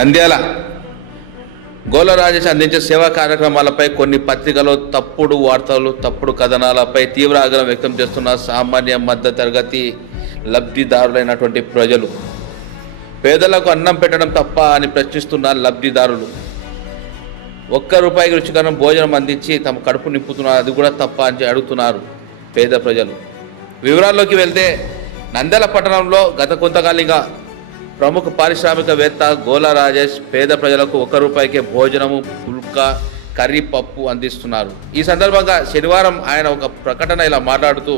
నంద్యాల గోల రాజేష్ అందించే సేవా కార్యక్రమాలపై కొన్ని పత్రికలు తప్పుడు వార్తలు, తప్పుడు కథనాలపై తీవ్ర ఆగ్రహం వ్యక్తం చేస్తున్న సామాన్య మధ్య తరగతి లబ్ధిదారులైనటువంటి ప్రజలు. పేదలకు అన్నం పెట్టడం తప్ప అని ప్రశ్నిస్తున్న లబ్ధిదారులు. ₹1 రుచికరం భోజనం అందించి తమ కడుపు నింపుతున్నారు, అది కూడా తప్ప అని అడుగుతున్నారు పేద ప్రజలు. వివరాల్లోకి వెళ్తే నంద్యాల పట్టణంలో గత కొంతకాలంగా ప్రముఖ పారిశ్రామికవేత్త గోల రాజేష్ పేద ప్రజలకు ₹1 భోజనము, పుల్కా, కర్రీ, పప్పు అందిస్తున్నారు. ఈ సందర్భంగా శనివారం ఆయన ఒక ప్రకటన ఇలా మాట్లాడుతూ,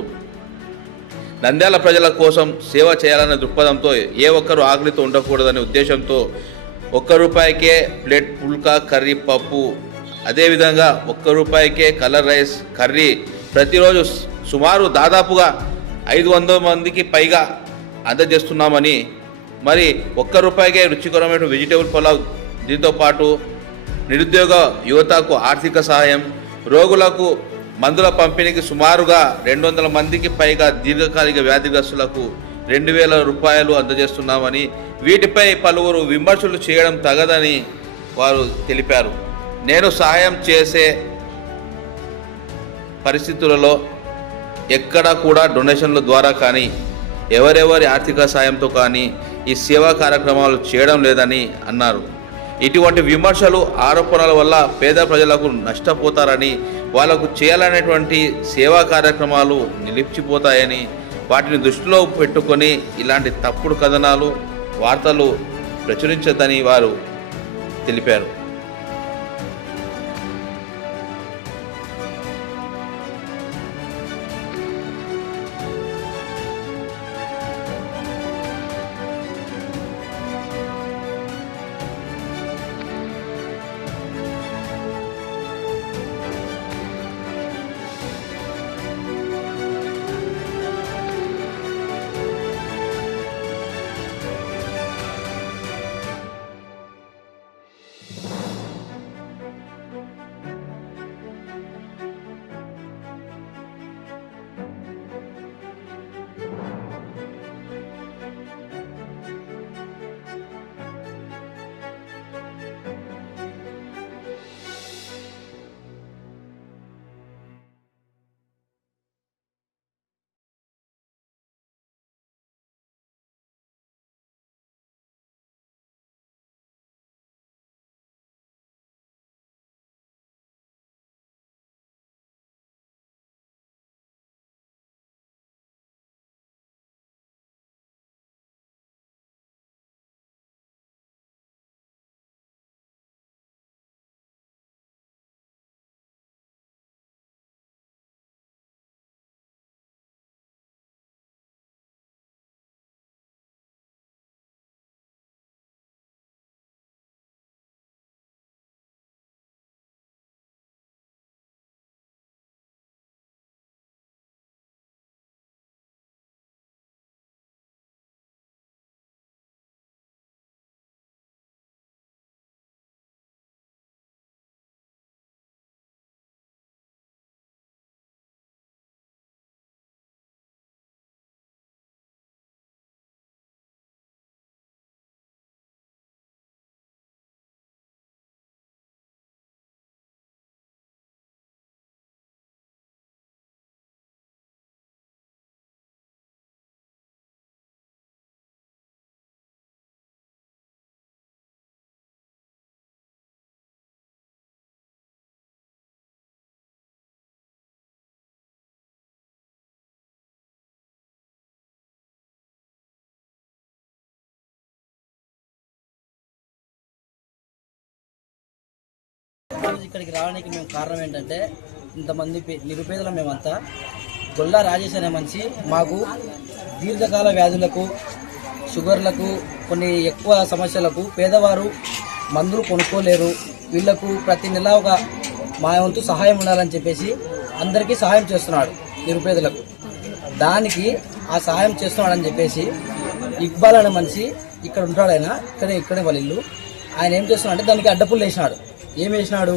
నంద్యాల ప్రజల కోసం సేవ చేయాలనే దృక్పథంతో ఏ ఒక్కరూ ఆకలితో ఉండకూడదనే ఉద్దేశంతో ₹1 ప్లేట్ పుల్కా, కర్రీ, పప్పు, అదేవిధంగా ₹1 కలర్ రైస్, కర్రీ ప్రతిరోజు సుమారు దాదాపుగా 500 మందికి పైగా అందజేస్తున్నామని, మరి ₹1 రుచికరమైన వెజిటేబుల్ పులావ్, దీంతోపాటు నిరుద్యోగ యువతకు ఆర్థిక సహాయం, రోగులకు మందుల పంపిణీకి సుమారుగా 200 మందికి పైగా దీర్ఘకాలిక వ్యాధిగ్రస్తులకు ₹2,000 అందజేస్తున్నామని, వీటిపై పలువురు విమర్శలు చేయడం తగదని వారు తెలిపారు. నేను సహాయం చేసే పరిస్థితులలో ఎక్కడా కూడా డొనేషన్ల ద్వారా కానీ ఎవరెవరి ఆర్థిక సాయంతో కానీ ఈ సేవా కార్యక్రమాలు చేయడం లేదని అన్నారు. ఇటువంటి విమర్శలు, ఆరోపణల వల్ల పేద ప్రజలకు నష్టపోతారని, వాళ్లకు చేయాలనేటువంటి సేవా కార్యక్రమాలు నిలిచిపోతాయని, వాటిని దృష్టిలో పెట్టుకొని ఇలాంటి తప్పుడు కథనాలు, వార్తలు ప్రచురించద్దని వారు తెలిపారు. ఇక్కడికి రావడానికి మేము కారణం ఏంటంటే, ఇంతమంది నిరుపేదలం మేమంతా. గొల్ల రాజేష్ అనే మనిషి మాకు దీర్ఘకాల వ్యాధులకు, షుగర్లకు, కొన్ని ఎక్కువ సమస్యలకు పేదవారు మందులు కొనుక్కోలేరు. వీళ్లకు ప్రతి నెల ఒక మా వంతు సహాయం ఉండాలని చెప్పేసి అందరికీ సహాయం చేస్తున్నాడు నిరుపేదలకు. దానికి ఆ సహాయం చేస్తున్నాడని చెప్పేసి ఇక్బాల్ అనే మనిషి ఇక్కడ ఉంటాడు. ఆయన ఇక్కడే వాళ్ళ ఇల్లు. ఆయన ఏం చేస్తున్నాడు అంటే దానికి అడ్డపుల్లు వేసినాడు. ఏం వేసినాడు?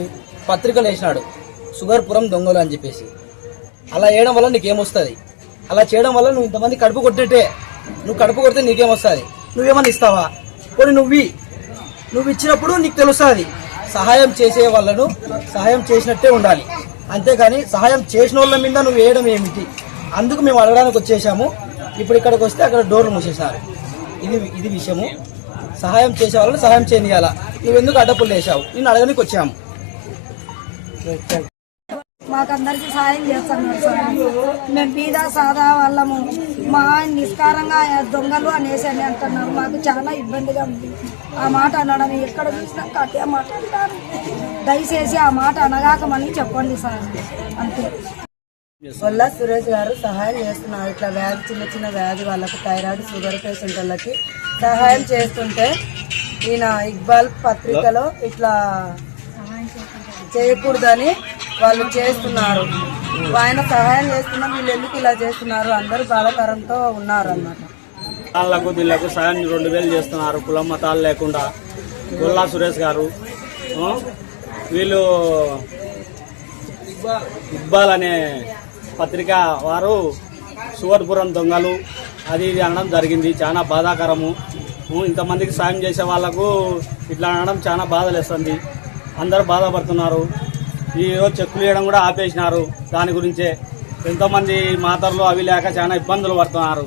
పత్రికలు వేసినాడు, షుగర్పురం దొంగలు అని చెప్పేసి. అలా వేయడం వల్ల నీకేమొస్తుంది? అలా చేయడం వల్ల నువ్వు ఇంతమంది కడుపు కొట్టినట్టే. నువ్వు కడుపు కొడితే నీకేమొస్తుంది? నువ్వేమన్నా ఇస్తావా? కొన్ని నువ్వు ఇచ్చినప్పుడు నీకు తెలుస్తుంది. సహాయం చేసే వాళ్ళను సహాయం చేసినట్టే ఉండాలి, అంతేగాని సహాయం చేసిన వాళ్ళ మీద నువ్వు వేయడం ఏమిటి? అందుకు మేము అడగడానికి వచ్చేసాము. ఇప్పుడు ఇక్కడికి వస్తే అక్కడ డోర్లు మూసేశారు. ఇది విషయము. సహాయం చేసే వాళ్ళని సహాయం చేయనియాలా, నువ్వెందుకు అడ్డపుల్లు వేసావు? నేను అడగడానికి వచ్చాము. మాకందరికి సాయం చేస్తున్నారు సార్. మేము బీద సాదా వాళ్ళము, మా నిస్కారంగా దొంగలు అనేసి అని అంటున్నారు. మాకు చాలా ఇబ్బందిగా ఉంది ఆ మాట అనడం. ఎక్కడ చూసినా కట్టే మాట అంటారు. దయచేసి ఆ మాట అనగాకమని చెప్పండి సార్, అంతే. వల్ల సురేష్ గారు సహాయం చేస్తున్నారు. ఇట్లా వ్యాధి చిన్న చిన్న వ్యాధి వాళ్ళకి, థైరాయిడ్ షుగర్ పేషెంట్ వాళ్ళకి సహాయం చేస్తుంటే ఈయన ఇక్బాల్ పత్రికలో ఇట్లా చేయకూడదని వాళ్ళు చేస్తున్నారు. ఆయన సహాయం చేస్తున్నా, వీళ్ళు ఎందుకు ఇలా చేస్తున్నారు? అందరూ బాధాకరంతో ఉన్నారు అన్నమాట. వాళ్ళకు వీళ్ళకు సాయం 2000 చేస్తున్నారు, కులం మతాలు లేకుండా. గొల్లా సురేష్ గారు వీళ్ళు ఇక్బాల్ అనే పత్రిక వారు సువర్పురం దొంగలు అది ఇది అనడం జరిగింది. చాలా బాధాకరము. ఇంతమందికి సాయం చేసే వాళ్ళకు ఇట్లా అనడం చాలా బాధలేస్తుంది. అందరూ బాధపడుతున్నారు. ఈరోజు చెక్కులు వేయడం కూడా ఆపేసినారు. దాని గురించే ఎంతోమంది మాతర్లు అవి లేక చాలా ఇబ్బందులు పడుతున్నారు.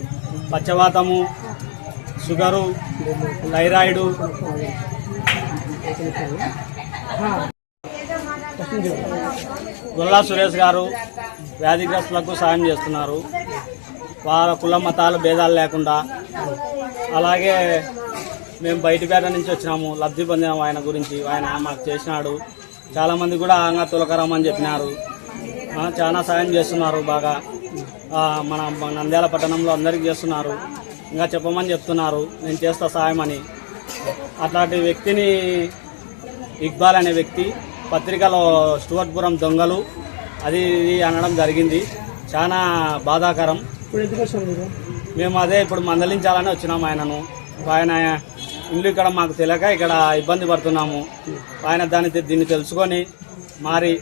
పచ్చవాతము, షుగరు, థైరాయిడ్. గొల్లా సురేష్ గారు వ్యాధిగ్రస్తులకు సాయం చేస్తున్నారు, వాళ్ళ కుల మతాలు భేదాలు లేకుండా. అలాగే మేము బయటపేట నుంచి వచ్చినాము, లబ్ధి పొందినాము. ఆయన గురించి ఆయన మాకు చేసినాడు. చాలామంది కూడా అంగా తులకరమని చెప్పినారు. చాలా సాయం చేస్తున్నారు బాగా. మన నంద్యాల పట్టణంలో అందరికీ చేస్తున్నారు. ఇంకా చెప్పమని చెప్తున్నారు, నేను చేస్తా సాయం అని. అట్లాంటి వ్యక్తిని ఇక్బాల్ అనే వ్యక్తి పత్రికలో స్టువర్ట్పురం దొంగలు అది ఇది అనడం జరిగింది. చాలా బాధాకరం. మేము అదే ఇప్పుడు మందలించాలని వచ్చినాము ఆయనను. ఆయన ఇల్లు ఇక్కడ మాకు తెలియక ఇక్కడ ఇబ్బంది పడుతున్నాము. ఆయన దీన్ని తెలుసుకొని మారి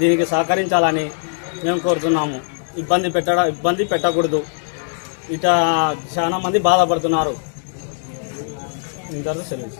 దీనికి సహకరించాలని మేము కోరుతున్నాము. ఇబ్బంది పెట్టకూడదు. ఇట చాలా మంది బాధపడుతున్నారు. ఇంతవరకు సెలవు.